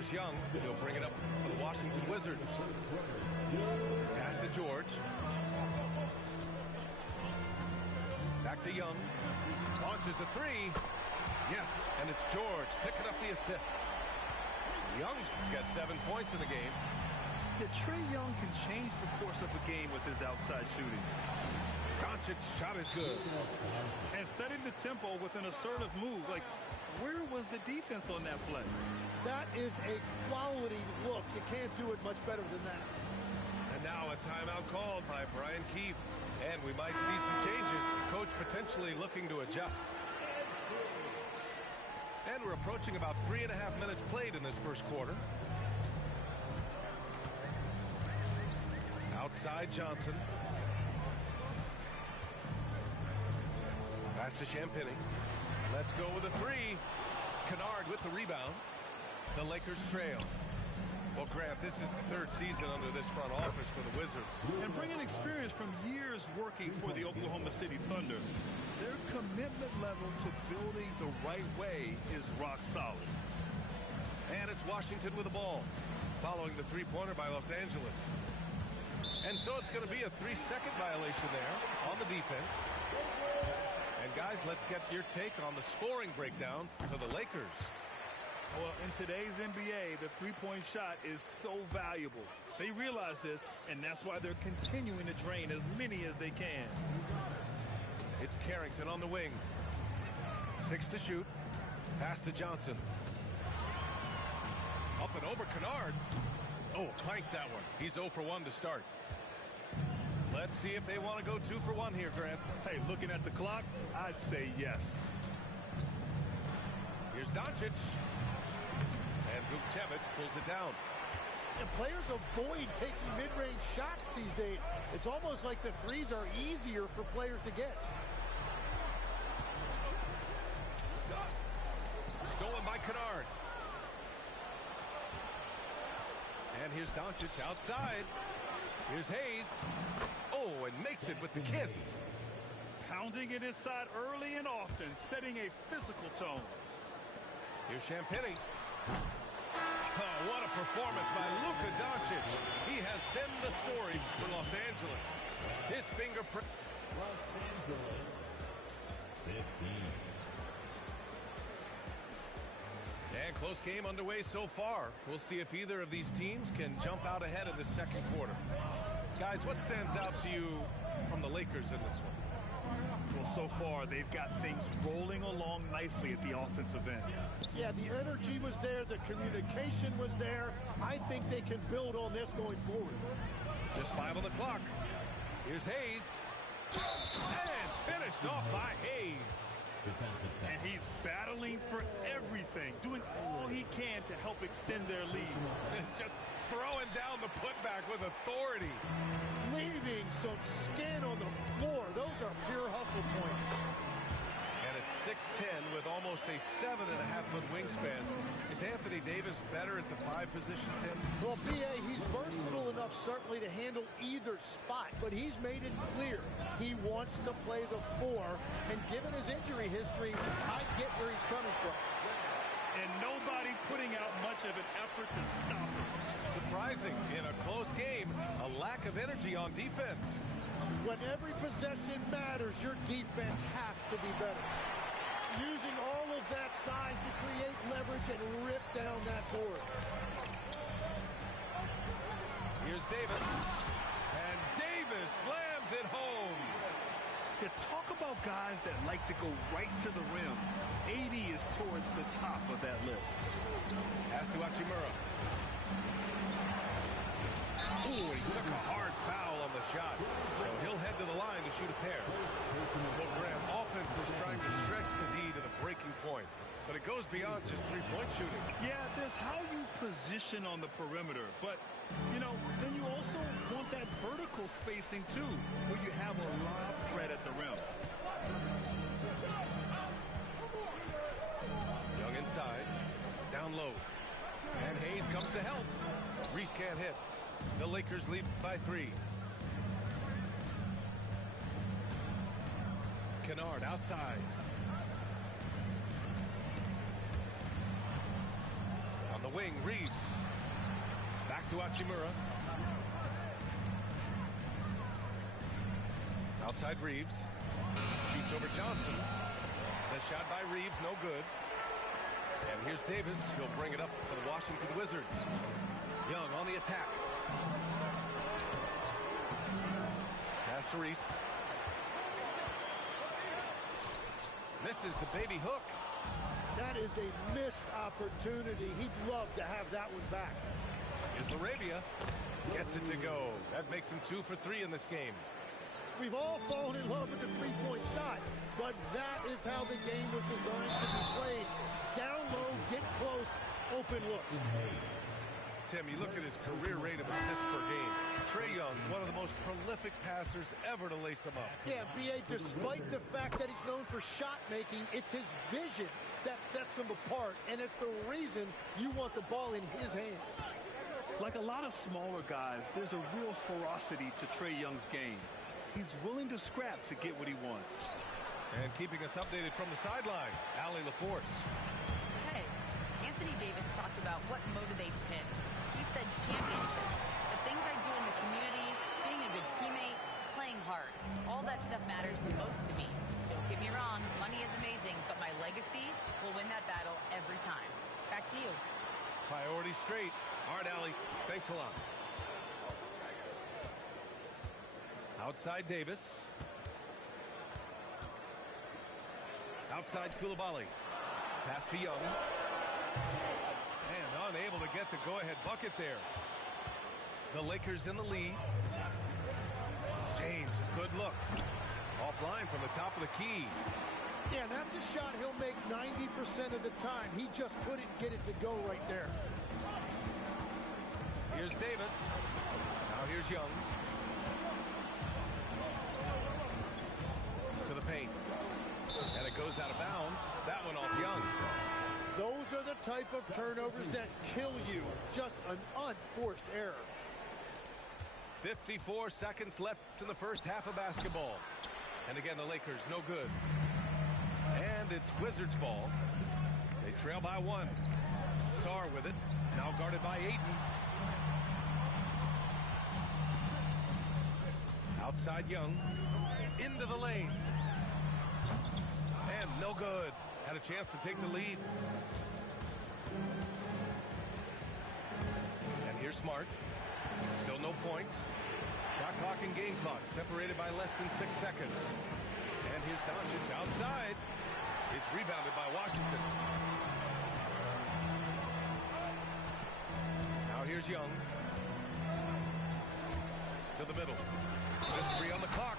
Here's Young. He'll bring it up for the Washington Wizards. Pass to George. Back to Young. Launches a three. Yes, and it's George picking up the assist. Young's got 7 points in the game. Yeah, Trae Young can change the course of a game with his outside shooting. Doncic's shot is good. And setting the tempo with an assertive move. Like, where was the defense on that play? That is a quality look. You can't do it much better than that. And now a timeout called by Brian Keefe. And we might see some changes. Coach potentially looking to adjust. And we're approaching about 3.5 minutes played in this first quarter. Outside Johnson. Pass to Champagnie. Let's go with a three. Kennard with the rebound. The Lakers trail. Well, Grant, this is the third season under this front office for the Wizards. And bringing experience from years working for the Oklahoma City Thunder, their commitment level to building the right way is rock solid. And it's Washington with the ball, following the three-pointer by Los Angeles. And so it's going to be a 3-second violation there on the defense. And guys, let's get your take on the scoring breakdown for the Lakers. Well, in today's NBA, the three-point shot is so valuable. They realize this, and that's why they're continuing to drain as many as they can. It's Carrington on the wing. 6 to shoot. Pass to Johnson. Up and over Kennard. Oh, clanks that one. He's 0 for 1 to start. Let's see if they want to go 2 for 1 here, Grant. Hey, looking at the clock, I'd say yes. Here's Doncic. And Vukcevic pulls it down. And players avoid taking mid-range shots these days. It's almost like the threes are easier for players to get. Stolen by Kennard. And here's Doncic outside. Here's Hayes. Oh, and makes it with the kiss. Pounding it inside early and often, setting a physical tone. Here's Champagnie. Oh, what a performance by Luka Doncic. He has been the story for Los Angeles. His fingerprint. Los Angeles, 15. And close game underway so far. We'll see if either of these teams can jump out ahead in the second quarter. Guys, what stands out to you from the Lakers in this one? Well, so far, they've got things rolling along nicely at the offensive end. Yeah, the energy was there. The communication was there. I think they can build on this going forward. Just 5 on the clock. Here's Hayes. And finished off by Hayes. And he's battling for everything, doing all he can to help extend their lead. Just throwing down the putback with authority. Leaving some skin on the floor. Those are pure hustle points. And it's 6'10" with almost a 7.5-foot wingspan. Is Anthony Davis better at the 5 position, Tim? Well, B.A., he's versatile enough certainly to handle either spot, but he's made it clear he wants to play the 4, and given his injury history, I get where he's coming from. And nobody putting out much of an effort to stop him. Surprising, in a close game, a lack of energy on defense. When every possession matters, your defense has to be better. Using all of that size to create leverage and rip down that board. Here's Davis. And Davis slams it home. Yeah, talk about guys that like to go right to the rim. 80 is towards the top of that list. Pass to Hachimura. Ooh, he took a hard foul on the shot. So he'll head to the line to shoot a pair. Well, Graham, offense is trying to stretch the D to the breaking point. But it goes beyond just three-point shooting. Yeah, there's how you position on the perimeter. But, you know, then you also want that vertical spacing, too, where you have a lob threat at the rim. Young inside. Down low. And Hayes comes to help. Reese can't hit. The Lakers lead by 3. Kennard outside. On the the wing, Reeves. Back to Hachimura. Outside Reeves. Shoots over Johnson. The shot by Reeves, no good. And here's Davis. He'll bring it up for the Washington Wizards. Young on the attack. Pass to Reese. Misses the baby hook. That is a missed opportunity. He'd love to have that one back. Here's Larabia. Gets it to go. That makes him 2 for 3 in this game. We've all fallen in love with the three-point shot, but that is how the game was designed to be played. Down low, get close, open look. Tim, you look at his career rate of assists per game. Trae Young, one of the most prolific passers ever to lace him up. Yeah, B.A., despite the fact that he's known for shot making, it's his vision that sets him apart, and it's the reason you want the ball in his hands. Like a lot of smaller guys, there's a real ferocity to Trae Young's game. He's willing to scrap to get what he wants. And keeping us updated from the sideline, Allie LaForce. Hey, Anthony Davis talked about what motivates him. He said championships, the things I do in the community, being a good teammate, playing hard. All that stuff matters the most to me. Don't get me wrong, money is amazing, but my legacy will win that battle every time. Back to you. Priority straight. All right, Allie, thanks a lot. Outside Davis. Outside Coulibaly. Pass to Young. And unable to get the go-ahead bucket there. The Lakers in the lead. James, good look. Offline from the top of the key. Yeah, and that's a shot he'll make 90% of the time. He just couldn't get it to go right there. Here's Davis. Now here's Young. To the paint. And it goes out of bounds. That one off Young. Those are the type of turnovers that kill you. Just an unforced error. 54 seconds left in the first half of basketball. And again, the Lakers no good. And it's Wizards ball. They trail by 1. Sarr with it. Now guarded by Ayton. Outside Young. Into the lane. And no good. Had a chance to take the lead. And here's Smart. Still no points. Shot clock and game clock separated by less than 6 seconds. And here's Doncic outside. It's rebounded by Washington. Now here's Young. To the middle. Just 3 on the clock.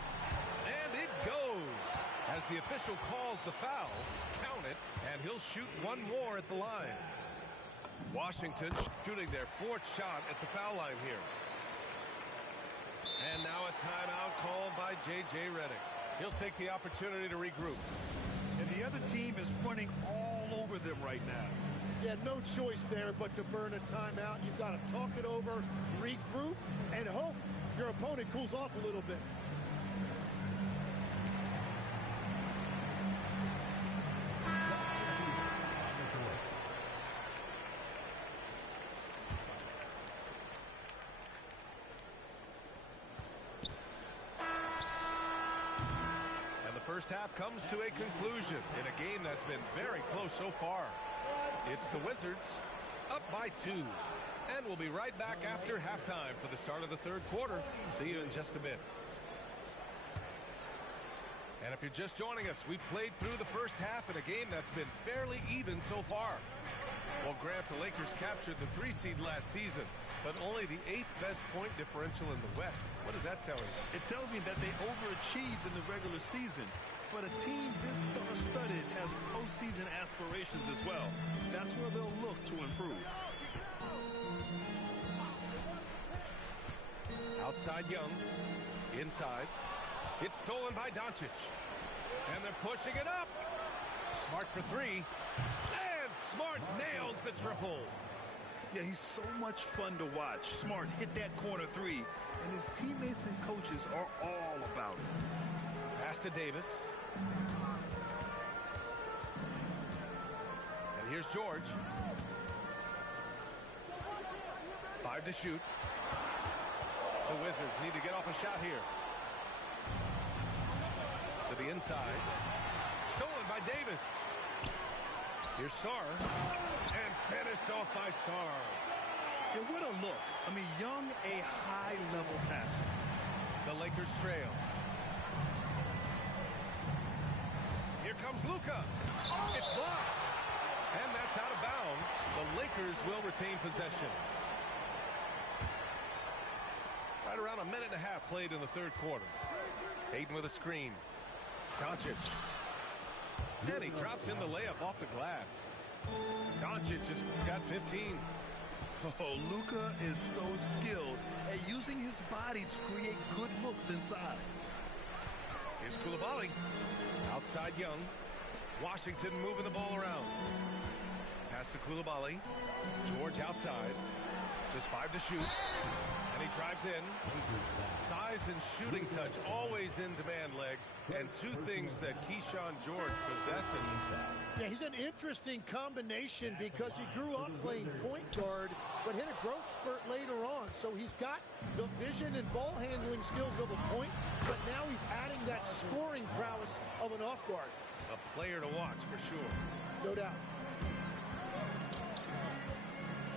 And it goes. As the official calls the foul, count it, and he'll shoot 1 more at the line. Washington shooting their 4th shot at the foul line here. And now a timeout called by J.J. Redick. He'll take the opportunity to regroup. And the other team is running all over them right now. Yeah, no choice there but to burn a timeout. You've got to talk it over, regroup, and hope your opponent cools off a little bit. First half comes to a conclusion in a game that's been very close so far. It's the Wizards up by 2. And we'll be right back after halftime for the start of the 3rd quarter. See you in just a bit. And if you're just joining us, we've played through the first half in a game that's been fairly even so far. Well, Grant, the Lakers captured the 3 seed last season, but only the 8th best point differential in the West. What does that tell you? It tells me that they overachieved in the regular season. But a team this star-studded has postseason aspirations as well. That's where they'll look to improve. Outside Young. Inside. It's stolen by Doncic. And they're pushing it up. Smart for 3. And Smart nails the triple. Yeah, he's so much fun to watch. Smart hit that corner 3, and his teammates and coaches are all about it. Pass to Davis. And here's George. 5 to shoot. The Wizards need to get off a shot here. To the inside. Stolen by Davis. Here's Sarr. And finished off by Sarr. Yeah, what a look. I mean, Young, a high-level passer. The Lakers trail. Here comes Luka. It's blocked. And that's out of bounds. The Lakers will retain possession. Right around a minute and a half played in the third quarter. Hayden with a screen. Doncic. And he drops in the layup off the glass. Doncic just got 15. Oh, Luka is so skilled at using his body to create good looks inside. Here's Coulibaly. Outside Young. Washington moving the ball around. Pass to Coulibaly. George outside. Just 5 to shoot. And he drives in. Size and shooting touch always in demand, legs. And 2 things that Keyshawn George possesses. Yeah, he's an interesting combination because he grew up playing point guard, but hit a growth spurt later on. So he's got the vision and ball handling skills of a point, but now he's adding that scoring prowess of an off guard. A player to watch for sure. No doubt.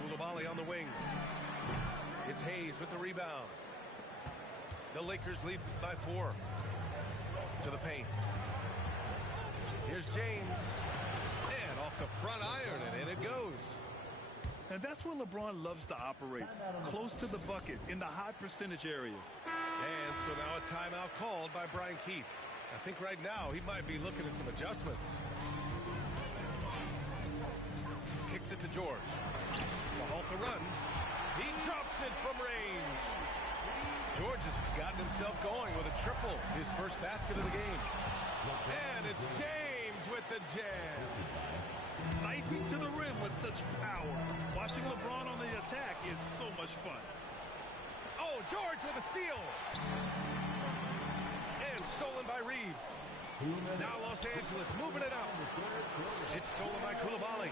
Coulibaly on the wing. It's Hayes with the rebound. The Lakers lead by 4. To the paint. Here's James. And off the front iron, and in it goes. And that's where LeBron loves to operate. Close to the bucket in the high percentage area. And so now a timeout called by Brian Keefe. I think right now he might be looking at some adjustments. Kicks it to George. To halt the run. He drops it from range. George has gotten himself going with a triple. His first basket of the game. And it's James with the jam. Knifing to the rim with such power. Watching LeBron on the attack is so much fun. Oh, George with a steal. And stolen by Reeves. Now Los Angeles moving it up. It's stolen by Coulibaly.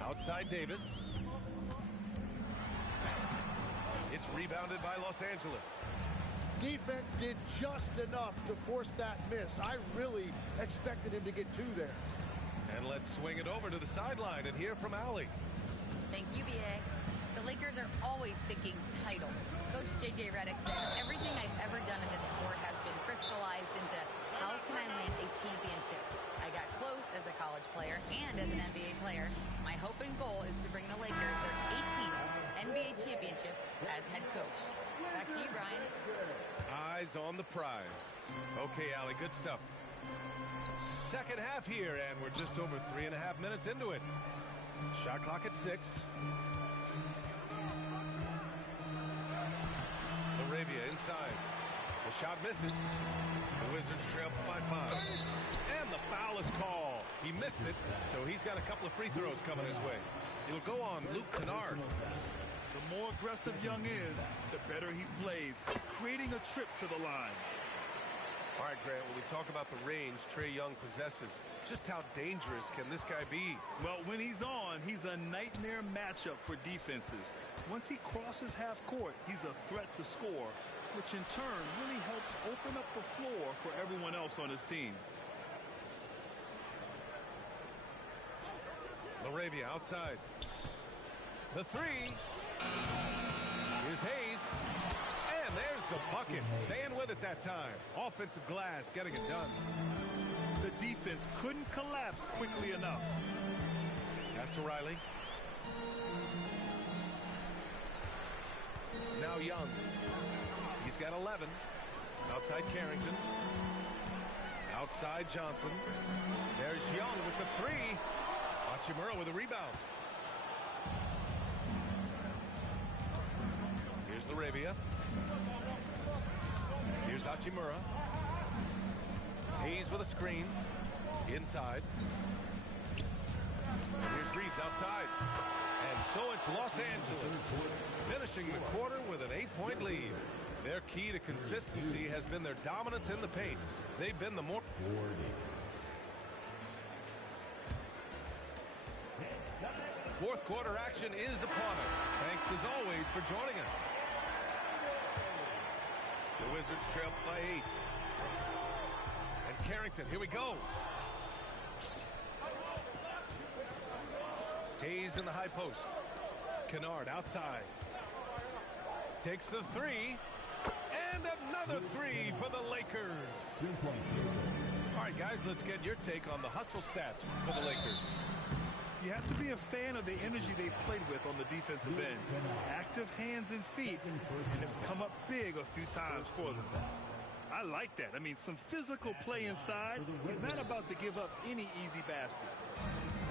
Outside Davis. It's rebounded by Los Angeles. Defense did just enough to force that miss. I really expected him to get 2 there. And let's swing it over to the sideline and hear from Allie. Thank you, BA. The Lakers are always thinking title. Coach J.J. Redick said, everything I've ever done in this sport has been crystallized into how can I win a championship? I got close as a college player and as an NBA player. My hope and goal is to bring the Lakers their 18th NBA championship as head coach. Back to you, Brian. Eyes on the prize. Okay, Allie, good stuff. Second half here, and we're just over 3.5 minutes into it. Shot clock at 6. Laravia inside. The shot misses. The Wizards trail by 5. And the foul is called. He missed it, so he's got a couple of free throws coming his way. It'll go on Luke Kennard. The more aggressive Young is, the better he plays, creating a trip to the line. All right, Grant, when we talk about the range Trae Young possesses, just how dangerous can this guy be? Well, when he's on, he's a nightmare matchup for defenses. Once he crosses half court, he's a threat to score, which in turn really helps open up the floor for everyone else on his team. Laravia outside. The 3. Here's Hayes. And there's the bucket. Staying with it that time. Offensive glass getting it done. The defense couldn't collapse quickly enough. Pass to Riley. Now Young. He's got 11. Outside Carrington. Outside Johnson. There's Young with the 3. Hachimura with a rebound. Here's Laravia. Here's Hachimura. Hayes with a screen. Inside. And here's Reeves outside. And so it's Los Angeles finishing the quarter with an 8-point lead. Their key to consistency has been their dominance in the paint. They've been the more... Fourth quarter action is upon us. Thanks as always for joining us. The Wizards trail by 8. And Carrington, here we go. Hayes in the high post. Kennard outside. Takes the three. And another three for the Lakers. All right, guys, let's get your take on the hustle stats for the Lakers. You have to be a fan of the energy they played with on the defensive end. Active hands and feet, and it's come up big a few times for them. I like that. I mean, some physical play inside. He's not about to give up any easy baskets.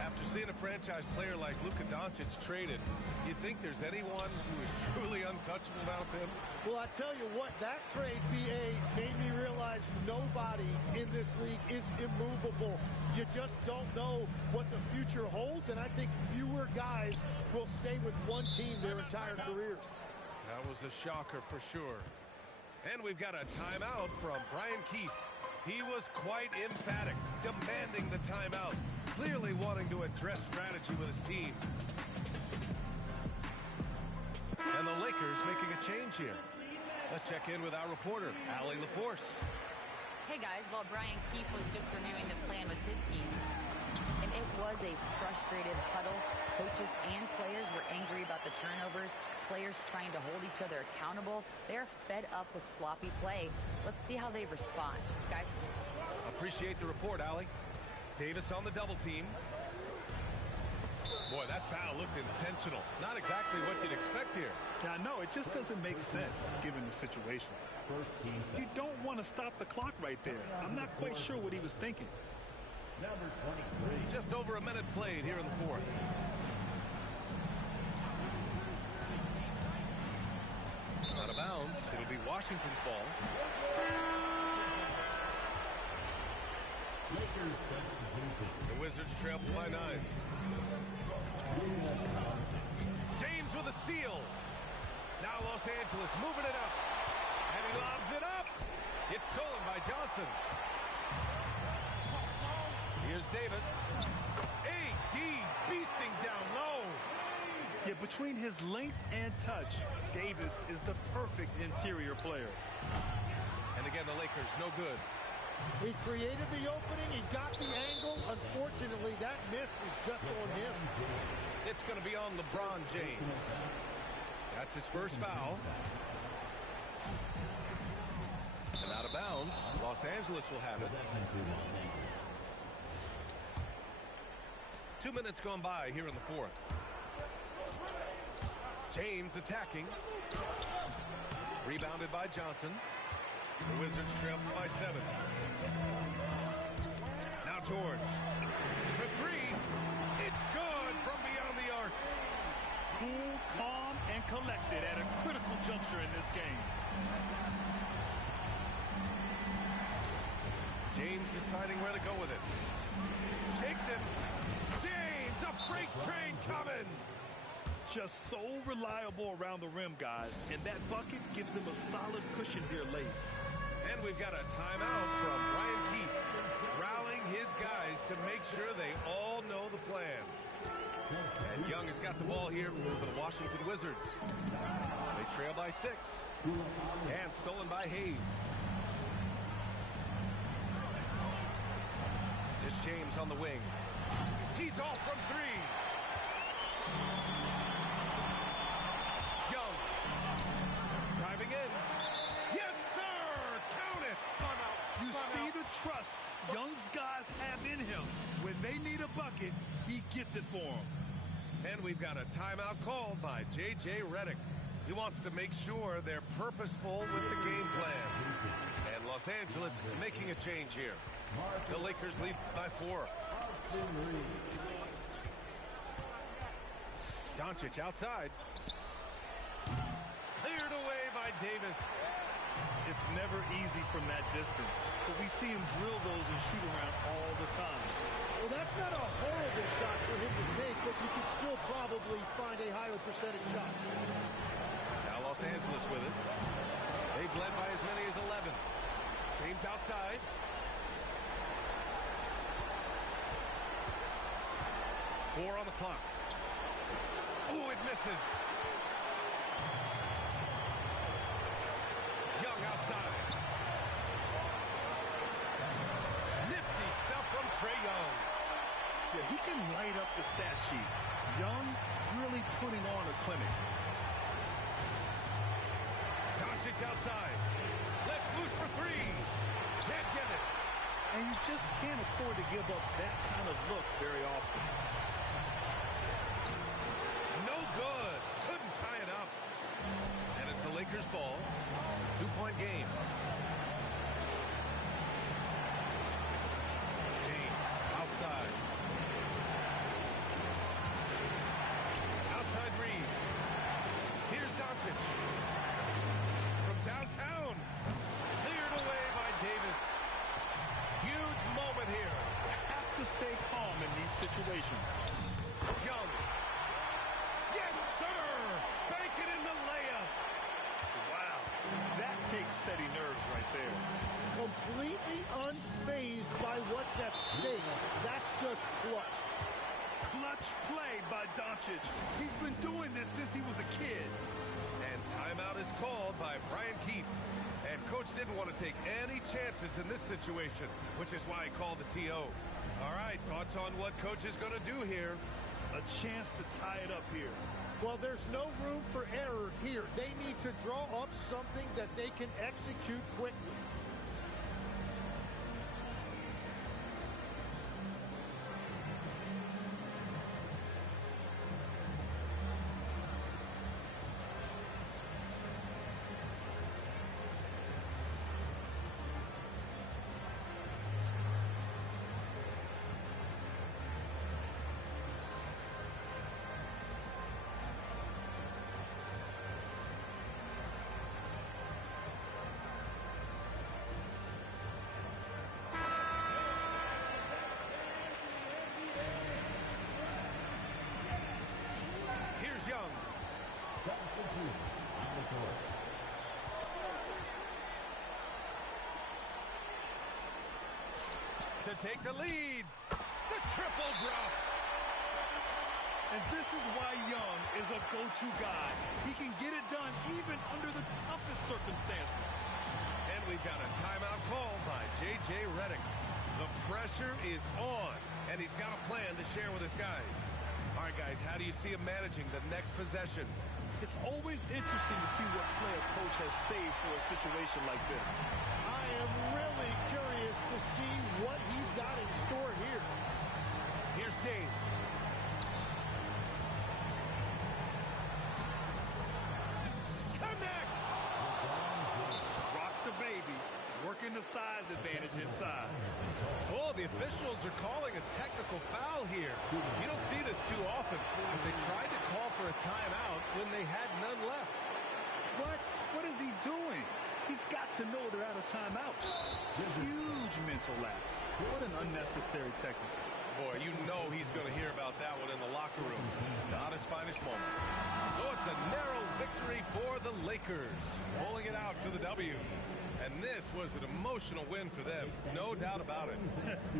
After seeing a franchise player like Luka Doncic traded, you think there's anyone who is truly untouchable now, Tim? Well, I tell you what, that trade, BA, made me realize nobody in this league is immovable. You just don't know what the future holds, and I think fewer guys will stay with one team their entire careers. That was a shocker for sure. And we've got a timeout from Brian Keefe. He was quite emphatic, demanding the timeout, clearly wanting to address strategy with his team. And the Lakers making a change here. Let's check in with our reporter, Allie LaForce. Hey guys, well, Brian Keefe was just reviewing the plan with his team, and it was a frustrated huddle. Coaches and players were angry about the turnovers, players trying to hold each other accountable. They're fed up with sloppy play. Let's see how they respond. Guys? Appreciate the report, Allie. Davis on the double team. Boy, that foul looked intentional. Not exactly what you'd expect here. Now, no, it just doesn't make sense given the situation. You don't want to stop the clock right there. I'm not quite sure what he was thinking. Number 23. Just over a minute played here in the fourth. Out of bounds. It'll be Washington's ball. Lakers substitution. The Wizards trail by 9. James with a steal. Now Los Angeles moving it up. And he lobs it up. It's stolen by Johnson. Here's Davis. AD beasting down low. Yeah, between his length and touch, Davis is the perfect interior player. And again, the Lakers no good. He created the opening. He got the angle. Unfortunately, that miss is just on him. It's going to be on LeBron James. That's his first foul. And out of bounds, Los Angeles will have it. 2 minutes gone by here in the fourth. James attacking. Rebounded by Johnson. The Wizards trail by 7. Now George. For 3. It's good from beyond the arc. Cool, calm, and collected at a critical juncture in this game. James deciding where to go with it. Shakes it. James, a freight train coming. Just so reliable around the rim, guys. And that bucket gives them a solid cushion here late. And we've got a timeout from Brian Keefe, rallying his guys to make sure they all know the plan. And Young has got the ball here for the Washington Wizards. They trail by 6. And stolen by Hayes. Here's James on the wing. He's off from 3. Young. Driving in. Yes, sir! Count it! You see the trust Young's guys have in him. When they need a bucket, he gets it for them. And we've got a timeout called by J.J. Redick. He wants to make sure they're purposeful with the game plan. And Los Angeles making a change here. The Lakers lead by 4. Doncic outside. Cleared away by Davis. It's never easy from that distance, but we see him drill those and shoot around all the time. Well, that's not a horrible shot for him to take, but you could still probably find a higher percentage shot. Now Los Angeles with it. They've led by as many as 11. James outside. Four on the clock. Ooh, it misses. Young outside. Nifty stuff from Trae Young. Yeah, he can light up the stat sheet. Young really putting on a clinic. Doncic outside. Let's loose for three. Can't get it. And you just can't afford to give up that kind of look very often. No good. Couldn't tie it up. And it's a Lakers ball. 2-point game. James outside. Outside Reeves. Here's Doncic. From downtown. Cleared away by Davis. Huge moment here. Have to stay calm in these situations. Young. Yes, sir! Bank it in the layup. Wow, that takes steady nerves right there. Completely unfazed by what's at stake. That's just clutch. Clutch play by Doncic. He's been doing this since he was a kid. And timeout is called by Brian Keefe. And coach didn't want to take any chances in this situation, which is why he called the TO. All right, thoughts on what coach is going to do here? A chance to tie it up here. Well, there's no room for error here. They need to draw up something that they can execute quickly. Here's Young. Substitution on the court. To take the lead. The triple drops. And this is why Young is a go-to guy. He can get it done even under the toughest circumstances. And we've got a timeout called by J.J. Redick. The pressure is on, and he's got a plan to share with his guys. All right, guys, how do you see him managing the next possession? It's always interesting to see what play a coach has saved for a situation like this. I am really curious to see what he's got in store here. Here's James. Connects! Rock the baby, working the size advantage inside. Oh, the officials are calling a technical foul here. You don't see this too often, but they tried to call for a timeout when they had none left. What? What is he doing? He's got to know they're out of timeout. Huge mental lapse. What an unnecessary technical. Boy, you know he's going to hear about that one in the locker room. Not his finest moment. So it's a narrow victory for the Lakers, pulling it out for the W. And this was an emotional win for them, no doubt about it.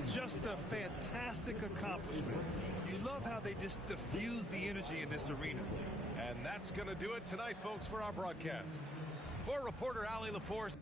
Just a fantastic accomplishment. You love how they just diffuse the energy in this arena. And that's going to do it tonight, folks, for our broadcast. For reporter Allie LaForce.